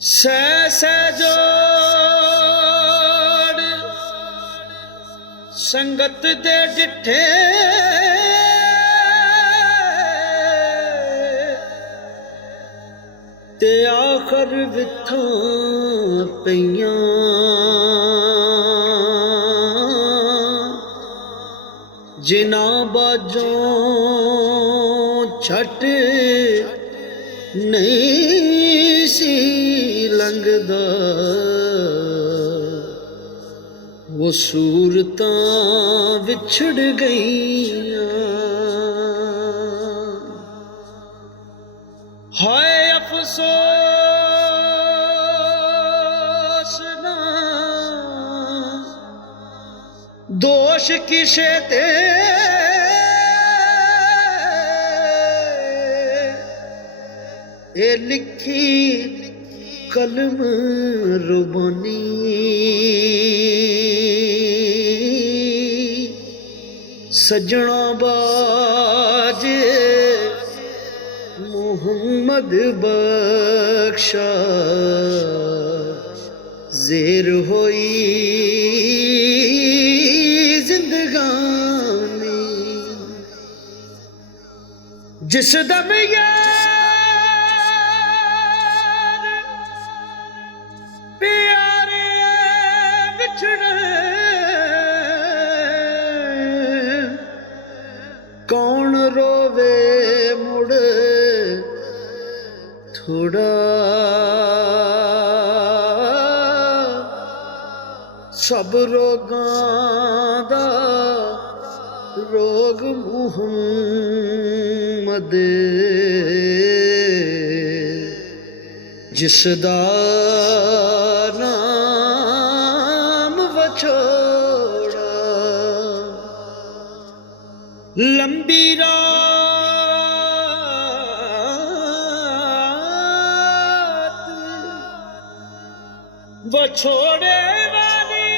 सह जोड़ संगत दे डिठे ते आखर विथां पईयां जिना बाजों छट नहीं सी लंघदा वो सूरतां विछड़ गईयां। हाय अफसोस ना दोष किसे ते ए लिखी कलम रुबानी सजना बाज मोहम्मद बख्शा ज़ेर होई जिंदगानी जिस दम यार प्यारे बिछड़े कौन रोवे मुड़ थोड़ा सब रोगां दा रोग मुहम्मद जिसदा नाम वछोड़ा। लंबी रात वछोड़े वाली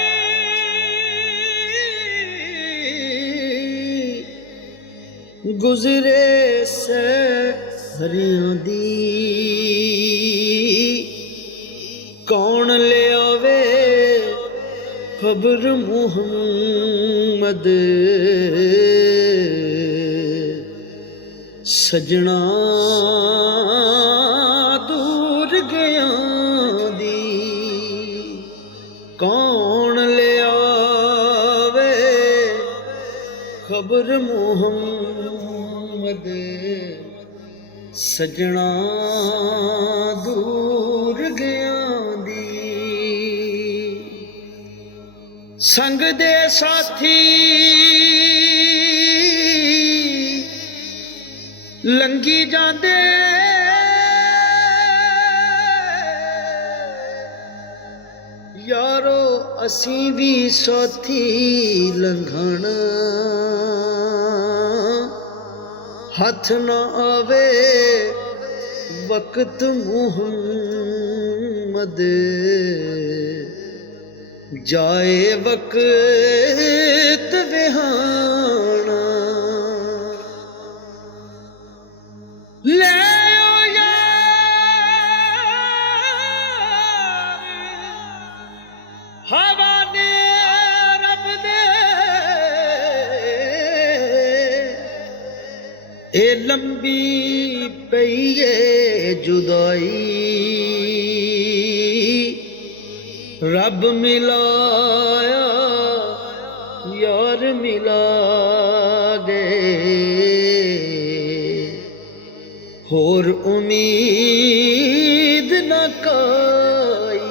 गुजरे से हरियां दी कौन ले आवे खबर मुहम्मद सजना दूर गया दी कौन ले आवे खबर मुहम्मद सजना दूर गया दी। संग दे साथी लंघी जांदे यारो असी भी साथी लंघण हथ ना आवे वक्त मुहम्मद जाए वक्त विहाना। ले ओ यार हवाले रब दे ए लंबी पई ए जुदाई रब मिलाया यार मिला दे होर उम्मीद न कोई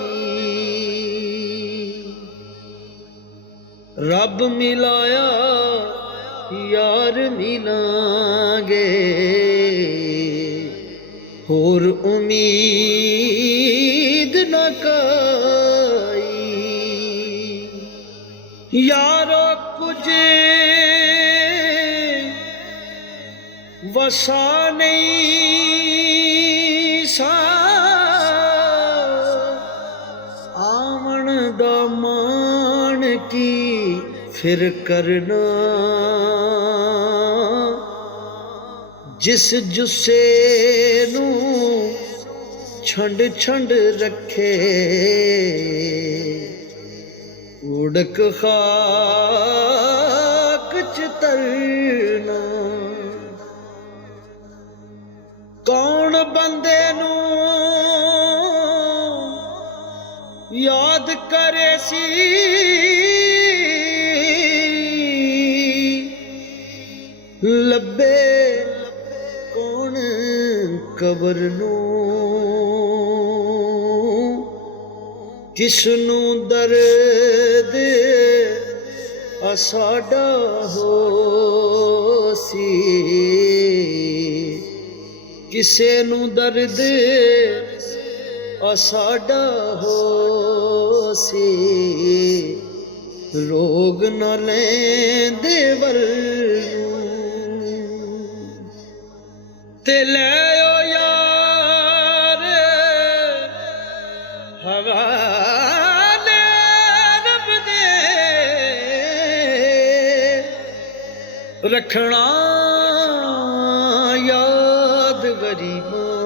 रब मिलाया यार मिलांगे होर उम्मीद न कोई। यारो कुछ वसा नहीं सा आमन दा मान की फिर करना जिस जुस्से नू छंड छंड रखे उड़क खाक च तरना कौन बंदे नू याद करे सी लब्बे कौन कबर नू किसनू दर्द असाडा हो सी किसे नू दर्द असाडा हो सी रोग न लेंदे वल ते ले ओ यार हवाले रब दे रखना याद गरीबां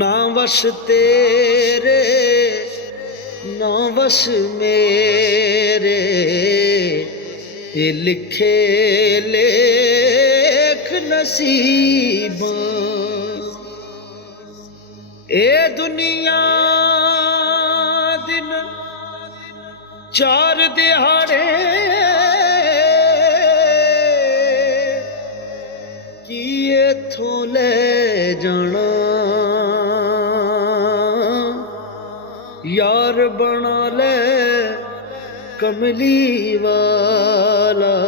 ना वश तेरे ना वश मेरे ये लिखे लेख नसीबां ए दुनिया दिन चार दिहाड़े की इथों ले जाना यार बना ले कमली वाला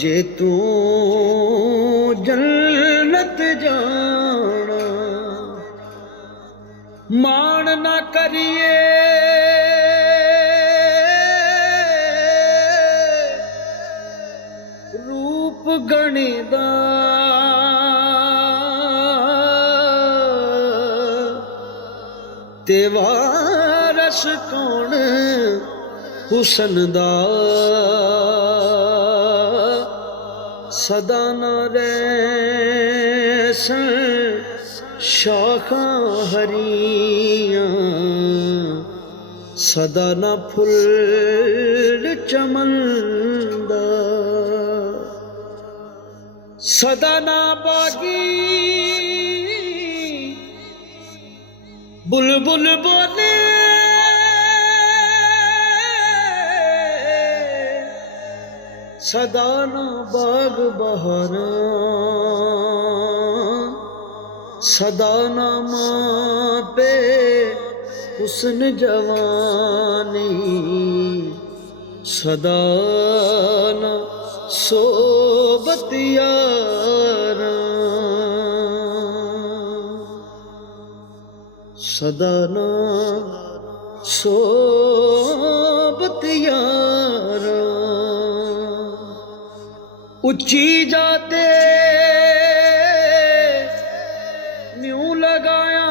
जे तू जन्नत जाना मान ना करिए रूप गणिदा ते वारस कौन हुसन दा सदा न रैसन शाखां हरियां सदा न फुल चमनदा सदा न बागी बुलबुल बोले सदा ना बाग बहारा सदा ना माँ पे हुस्न जवानी सदा ना सोबत यारा सदा ना सोबत यारा उच्ची जाते न्यू लगाया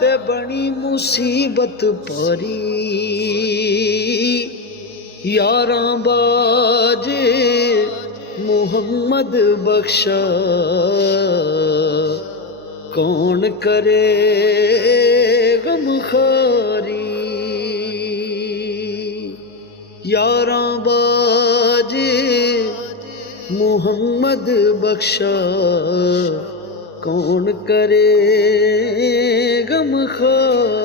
ते बनी मुसीबत पारी यारां बाजे मुहम्मद बख्शा कौन करे गमखारी यारां बाजे मुहम्मद बख्शा कौन करे गमखारी।